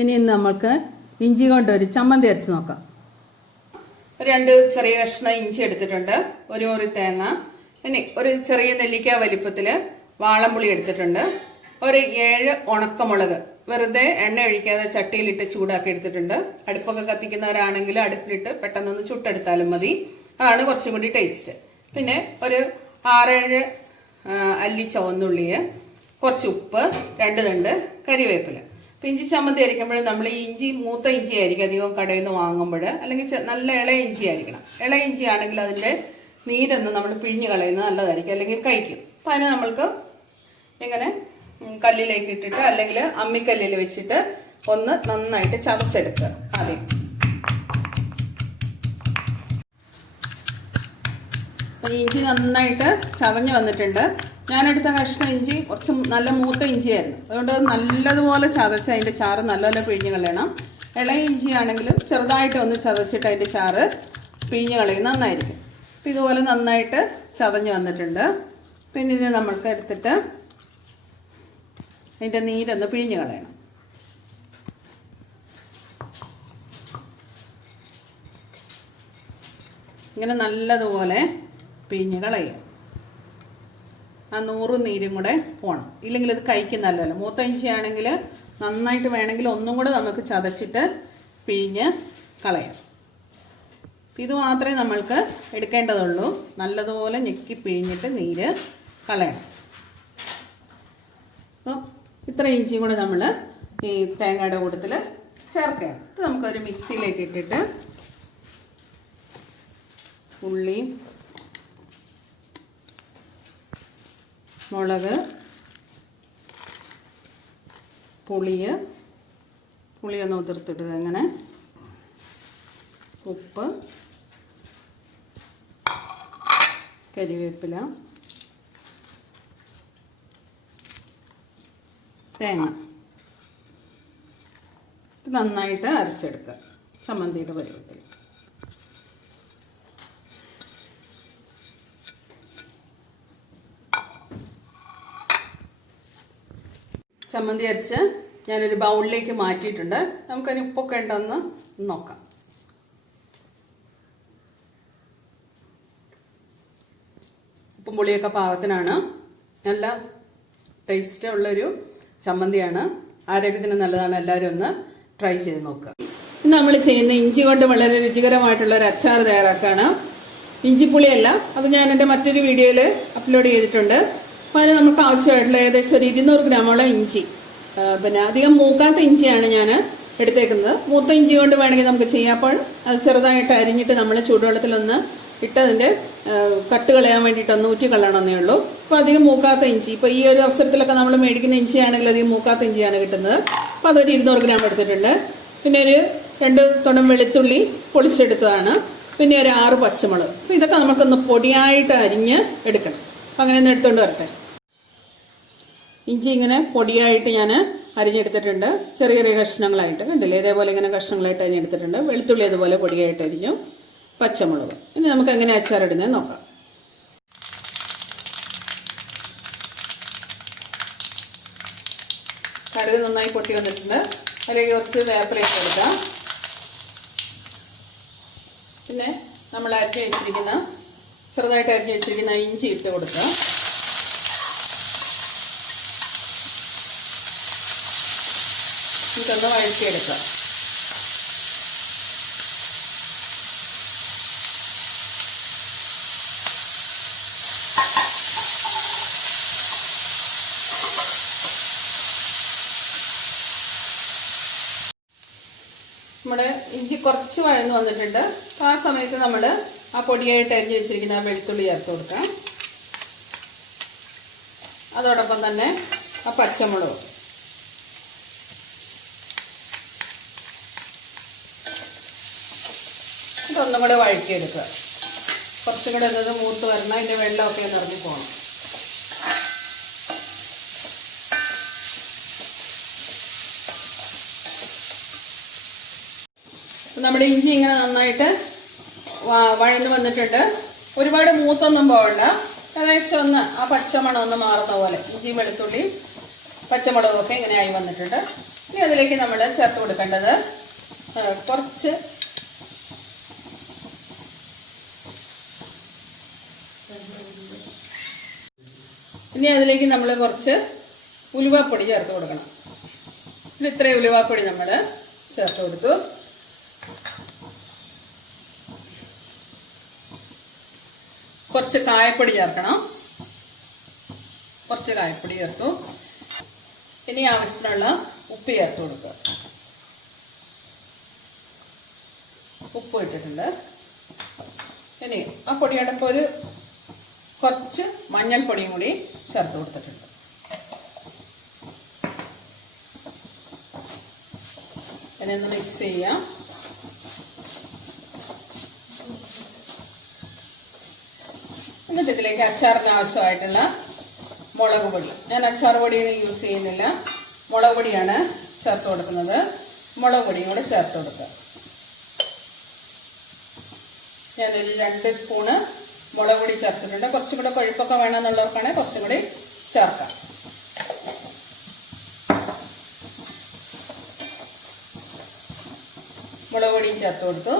ഇനി നമുക്ക് ഇഞ്ചി കൊണ്ട് ഒരു ചമ്മന്തി അരച്ച് നോക്കാം. 2 ചെറിയ കഷ്ണം ഇഞ്ചി എടുത്തിട്ടുണ്ട്, 1 മുറി തേങ്ങ, ഇനി ഒരു ചെറിയ നെല്ലിക്ക വലിപ്പത്തില് വാളംപുളി എടുത്തിട്ടുണ്ട്, ഒരു 7 ഉണക്കമുളക് വെറുതെ എണ്ണ ഒഴിക്കാതെ ചട്ടിയിലിട്ട് ചൂടാക്കി എടുത്തിട്ടുണ്ട്. അടുപ്പൊക്കെ കത്തിക്കുന്നവരാണെങ്കിൽ അടുപ്പിലിട്ട് പെട്ടെന്നൊന്ന് ചുട്ടെടുത്താലും മതി, അതാണ് കുറച്ചും കൂടി ടേസ്റ്റ്. പിന്നെ ഒരു 6-7 അല്ലി ചുവന്നുള്ളിയെ, കുറച്ച് ഉപ്പ്, 2 തണ്ട് കരിവേപ്പില. ഇഞ്ചി ചമ്മന്തി അരിക്കുമ്പോൾ നമ്മൾ ഈ ഇഞ്ചി മൂത്ത ഇഞ്ചി ആയിരിക്കും അധികം കടയിൽ നിന്ന് വാങ്ങുമ്പോൾ, അല്ലെങ്കിൽ നല്ല ഇളയ ഇഞ്ചി ആയിരിക്കണം. ഇളയ ഇഞ്ചി ആണെങ്കിൽ അതിൻ്റെ നീരൊന്ന് നമ്മൾ പിഴിഞ്ഞ് കളയുന്നത് നല്ലതായിരിക്കും, അല്ലെങ്കിൽ കഴിക്കും. അപ്പം അതിന് നമ്മൾക്ക് ഇങ്ങനെ കല്ലിലേക്ക് ഇട്ടിട്ട് അല്ലെങ്കിൽ അമ്മിക്കല്ലിൽ വെച്ചിട്ട് ഒന്ന് നന്നായിട്ട് ചതച്ചെടുക്കുക. ആദ്യം ഇഞ്ചി നന്നായിട്ട് ചതഞ്ഞ് വന്നിട്ടുണ്ട്. ഞാനെടുത്ത കഷ്ണം ഇഞ്ചി കുറച്ച് നല്ല മൂത്ത ഇഞ്ചിയായിരുന്നു, അതുകൊണ്ട് നല്ലതുപോലെ ചതച്ച് അതിൻ്റെ ചാറ് നല്ലപോലെ പിഴിഞ്ഞ് കളയണം. ഇളയ ഇഞ്ചി ആണെങ്കിൽ ചെറുതായിട്ട് ഒന്ന് ചതച്ചിട്ട് അതിൻ്റെ ചാറ് പിഴിഞ്ഞ് കളയുന്നത് നന്നായിരിക്കും. അപ്പം ഇതുപോലെ നന്നായിട്ട് ചതഞ്ഞ് വന്നിട്ടുണ്ട്. പിന്നെ ഇത് നമ്മൾക്ക് എടുത്തിട്ട് അതിൻ്റെ നീരൊന്ന് പിഴിഞ്ഞ് കളയണം. ഇങ്ങനെ നല്ലതുപോലെ പിഴിഞ്ഞ് കളയുക. ആ 100 നീരും കൂടെ പോകണം, ഇല്ലെങ്കിൽ ഇത് കഴിക്കുന്നതല്ലല്ലോ. മൂത്ത ഇഞ്ചി ആണെങ്കിൽ നന്നായിട്ട് വേണമെങ്കിൽ ഒന്നും കൂടെ നമുക്ക് ചതച്ചിട്ട് പിഴിഞ്ഞ് കളയാം. ഇത് മാത്രമേ നമ്മൾക്ക് എടുക്കേണ്ടതുള്ളൂ. നല്ലതുപോലെ ഞെക്കി പിഴിഞ്ഞിട്ട് നീര് കളയണം. അപ്പോൾ ഇത്ര ഇഞ്ചിയും കൂടെ നമ്മൾ ഈ തേങ്ങയുടെ കൂട്ടത്തിൽ ചേർക്കണം. ഇത് നമുക്കൊരു മിക്സിയിലേക്ക് ഇട്ടിട്ട് ഉള്ളി, മുളക്, പുളിയൊന്ന് ഉതിർത്തിടുക, ഇങ്ങനെ ഉപ്പ്, കരിവേപ്പില, തേങ്ങ, ഇത് നന്നായിട്ട് അരച്ചെടുക്കുക ചമ്മന്തിയുടെ പരുവത്തിൽ. ചമ്മന്തി അരച്ച് ഞാനൊരു ബൗളിലേക്ക് മാറ്റിയിട്ടുണ്ട്. നമുക്കതിന് ഉപ്പൊക്കെ ഉണ്ടോയെന്ന് നോക്കാം. ഉപ്പും പുളിയൊക്കെ പാകത്തിനാണ്. നല്ല ടേസ്റ്റ് ഉള്ളൊരു ചമ്മന്തിയാണ്, ആരോഗ്യത്തിന് നല്ലതാണ്. എല്ലാവരും ഒന്ന് ട്രൈ ചെയ്ത് നോക്കുക. ഇന്ന് നമ്മൾ ചെയ്യുന്ന ഇഞ്ചി കൊണ്ട് വളരെ രുചികരമായിട്ടുള്ളൊരു അച്ചാർ തയ്യാറാക്കുകയാണ്. ഇഞ്ചിപ്പുളിയല്ല, അത് ഞാൻ എൻ്റെ മറ്റൊരു വീഡിയോയിൽ അപ്ലോഡ് ചെയ്തിട്ടുണ്ട്. അപ്പോൾ അതിന് നമുക്ക് ആവശ്യമായിട്ടുള്ള ഏകദേശം ഒരു 200 ഗ്രാമോളം ഇഞ്ചി, പിന്നെ അധികം മൂക്കാത്ത ഇഞ്ചിയാണ് ഞാൻ എടുത്തേക്കുന്നത്. മൂത്ത ഇഞ്ചി കൊണ്ട് വേണമെങ്കിൽ നമുക്ക് ചെയ്യാം. അപ്പോൾ അത് ചെറുതായിട്ട് അരിഞ്ഞിട്ട് നമ്മൾ ചൂടുവെള്ളത്തിലൊന്ന് ഇട്ടതിൻ്റെ കട്ട് കളയാൻ വേണ്ടിയിട്ടൊന്ന് ഊറ്റി കളയണമെന്നേ ഉള്ളൂ. അപ്പോൾ അധികം മൂക്കാത്ത ഇഞ്ചി, ഇപ്പോൾ ഈ ഒരു അവസരത്തിലൊക്കെ നമ്മൾ മേടിക്കുന്ന ഇഞ്ചിയാണെങ്കിൽ അധികം മൂക്കാത്ത ഇഞ്ചിയാണ് കിട്ടുന്നത്. അപ്പോൾ അതൊരു 200 ഗ്രാം എടുത്തിട്ടുണ്ട്. പിന്നെ ഒരു 2 തുടം വെളുത്തുള്ളി പൊളിച്ചെടുത്തതാണ്. പിന്നെ ഒരു 6 പച്ചമുളക്. അപ്പോൾ ഇതൊക്കെ നമുക്കൊന്ന് പൊടിയായിട്ട് അരിഞ്ഞ് എടുക്കണം. അപ്പം അങ്ങനെ ഒന്ന് എടുത്തുകൊണ്ട് വരട്ടെ. ഇഞ്ചി ഇങ്ങനെ പൊടിയായിട്ട് ഞാൻ അരിഞ്ഞെടുത്തിട്ടുണ്ട്, ചെറിയ ചെറിയ കഷ്ണങ്ങളായിട്ട്. കണ്ടില്ലേ, ഇതേപോലെ ഇങ്ങനെ കഷ്ണങ്ങളായിട്ട് അരിഞ്ഞെടുത്തിട്ടുണ്ട്. വെളുത്തുള്ളി അതുപോലെ പൊടിയായിട്ട് അരിഞ്ഞു, പച്ചമുളക്. ഇനി നമുക്ക് എങ്ങനെ അച്ചാറിടുന്നത് നോക്കാം. കടുക് നന്നായി പൊട്ടി വന്നിട്ടുണ്ട്. അതിലേക്ക് കുറച്ച് വേപ്പിലയിട്ട് കൊടുക്കാം. പിന്നെ നമ്മൾ ചെറുതായിട്ട് അരിഞ്ഞ് വെച്ചിരിക്കുന്ന ഇഞ്ചി ഇട്ട് കൊടുക്കുക. ഇതൊന്ന് വഴറ്റിയെടുക്കുക. നമ്മുടെ ഇഞ്ചി കുറച്ച് വഴന്ന് വന്നിട്ടുണ്ട്. ആ സമയത്ത് നമ്മൾ ആ പൊടിയായിട്ട് അരിഞ്ഞ് വെച്ചിരിക്കുന്ന വെളുത്തുള്ളി ചേർത്ത് കൊടുക്കാം. അതോടൊപ്പം തന്നെ ആ പച്ചമുളക്, ഇതൊന്നും കൂടെ വഴറ്റിയെടുക്കുക. കുറച്ചും കൂടെ എന്നത് മൂത്ത് വരണം, അതിൻ്റെ വെള്ളമൊക്കെ ഒന്ന് ഇറങ്ങി പോകണം. നമ്മുടെ ഇഞ്ചി ഇങ്ങനെ നന്നായിട്ട് വഴന്ന് വന്നിട്ടുണ്ട്. ഒരുപാട് മൂത്തൊന്നും പോകണ്ട, ഏകദേശം ഒന്ന് ആ പച്ചമണം ഒന്ന് മാറുന്ന പോലെ ഇഞ്ചി വെളുത്തുള്ളി പച്ചമുളകും ഒക്കെ ഇങ്ങനെ ആയി വന്നിട്ടുണ്ട്. ഇനി അതിലേക്ക് നമ്മൾ ചേർത്ത് കൊടുക്കേണ്ടത് കുറച്ച് ഉലുവാപ്പൊടി ചേർത്ത് കൊടുക്കണം. ഇത്രയും ഉലുവാപ്പൊടി നമ്മൾ ചേർത്ത് കൊടുത്തു. കുറച്ച് കായപ്പൊടി ചേർക്കണം. കുറച്ച് കായപ്പൊടി ചേർത്തു. ഇനി ആവശ്യത്തിനുള്ള ഉപ്പ് ചേർത്ത് കൊടുക്കുക. ഉപ്പ് ഇട്ടിട്ടുണ്ട്. ഇനി ആ പൊടിയോടൊപ്പം ഒരു കുറച്ച് മഞ്ഞൾപ്പൊടിയും കൂടി ചേർത്ത് കൊടുത്തിട്ടുണ്ട്. ഇനി ഒന്ന് മിക്സ് ചെയ്യാം. എന്നിട്ട് ഇതിലേക്ക് അച്ചാറിന് ആവശ്യമായിട്ടുള്ള മുളക് പൊടി, ഞാൻ അച്ചാർ പൊടിയൊന്നും യൂസ് ചെയ്യുന്നില്ല, മുളക് പൊടിയാണ് ചേർത്ത് കൊടുക്കുന്നത്. മുളക് പൊടിയും കൂടെ ചേർത്ത് കൊടുക്കുക. ഞാനൊരു 2 സ്പൂണ് മുളക് പൊടി ചേർത്തിട്ടുണ്ട്. കുറച്ചും കൂടെ കൊഴുപ്പൊക്കെ വേണമെന്നുള്ളവർക്കാണെങ്കിൽ കുറച്ചും കൂടി ചേർക്കാം. മുളക് പൊടിയും ചേർത്ത് കൊടുത്തു.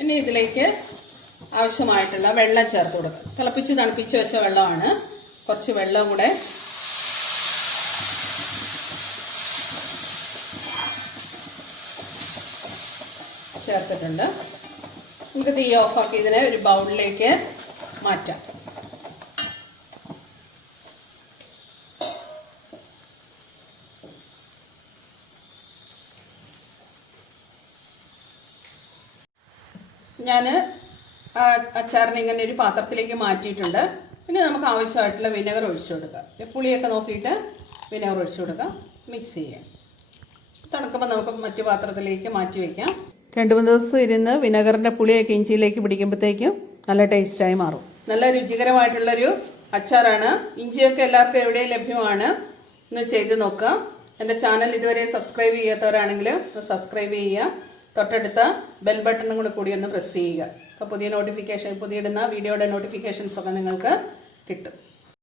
ഇനി ഇതിലേക്ക് ആവശ്യമായിട്ടുള്ള വെള്ളം ചേർത്ത് കൊടുക്കുക. തിളപ്പിച്ച് തണുപ്പിച്ച് വെച്ച വെള്ളമാണ്. കുറച്ച് വെള്ളം കൂടെ ചേർത്തിട്ടുണ്ട്. നമുക്ക് തീ ഓഫാക്കി ഇതിനെ ഒരു ബൗളിലേക്ക് മാറ്റാം. ഞാൻ അച്ചാറിന് ഇങ്ങനെ ഒരു പാത്രത്തിലേക്ക് മാറ്റിയിട്ടുണ്ട്. ഇനി നമുക്ക് ആവശ്യമായിട്ടുള്ള വിനെഗർ ഒഴിച്ചു കൊടുക്കാം. പുളിയൊക്കെ നോക്കിയിട്ട് വിനെഗർ ഒഴിച്ചു കൊടുക്കാം. മിക്സ് ചെയ്യാം. തണുക്കുമ്പോൾ നമുക്ക് മറ്റു പാത്രത്തിലേക്ക് മാറ്റി വയ്ക്കാം. 2-3 ദിവസം ഇരുന്ന് വിനെഗറിൻ്റെ പുളിയൊക്കെ ഇഞ്ചിയിലേക്ക് പിടിക്കുമ്പോഴത്തേക്കും നല്ല ടേസ്റ്റായി മാറും. നല്ല രുചികരമായിട്ടുള്ളൊരു അച്ചാറാണ്. ഇഞ്ചിയൊക്കെ എല്ലാവർക്കും എവിടെയും ലഭ്യമാണ്. ഒന്ന് ചെയ്ത് നോക്കുക. എൻ്റെ ചാനൽ ഇതുവരെ സബ്സ്ക്രൈബ് ചെയ്യാത്തവരാണെങ്കിൽ സബ്സ്ക്രൈബ് ചെയ്യുക. തൊട്ടടുത്ത ബെൽ ബട്ടണും കൂടി ഒന്ന് പ്രസ് ചെയ്യുക. അപ്പോൾ പുതിയ ഇടുന്ന വീഡിയോയുടെ നോട്ടിഫിക്കേഷൻസ് ഒക്കെ നിങ്ങൾക്ക് കിട്ടും.